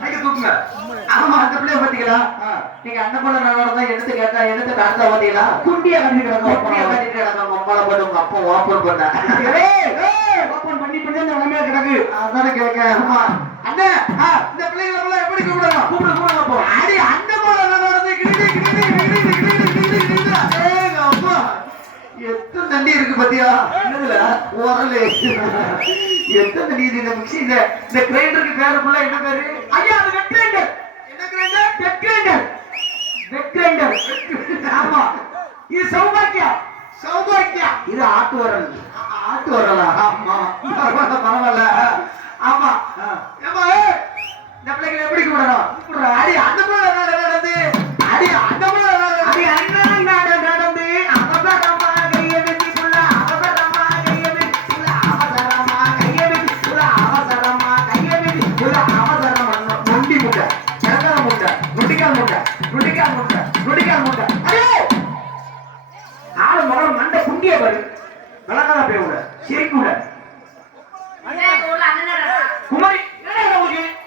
என்ன தூக்குங்க. ஆமா அந்த பிள்ளைய பாத்தீங்களா நீங்க அந்த போல நடந்தா எடுத்து கேட்டா எடுத்து காட்ட பாத்தீங்களா குண்டியா கட்டி கிடக்கும் குண்டியா கட்டி கிடக்கும் மம்மால போட்டு உங்க அப்பா ஓப்பன் பண்ண. ஓப்பன் பண்ணி பண்ணி அந்த உண்மையா கிடக்கு. அதானே கேட்க. ஆமா. அண்ணே எத்தனை தண்ணி இருக்கு பாத்தியா? என்னதுல? உரலு. எத்தனை தண்ணி இது? இந்த மிக்சி இந்த இந்த கிரைண்டருக்கு பேரு ஃபுல்லா என்ன பேரு? ஐயா அது வெட் கிரைண்டர் என்ன grinder wet grinder wet grinder ஆமா. இது சௌபாக்கியா? சௌபாக்கியா. இது ஆட்டு உரல். ஆட்டு உரலா? ஆமா. பரவாயில்ல. பரவாயில்ல ஆமா. ஏமா இந்த பிள்ளைகளை எப்படி கூப்பிடணும் அடி அந்த நொண்டிக்கால் முட்டை நொண்டிக்கால் முட்டை நொண்டிக்கால் முட்டை. அடே! ஆளு மகன் மண்டை குண்டிய பாரு. விளக்காத போய் விட சிரிக்கு விட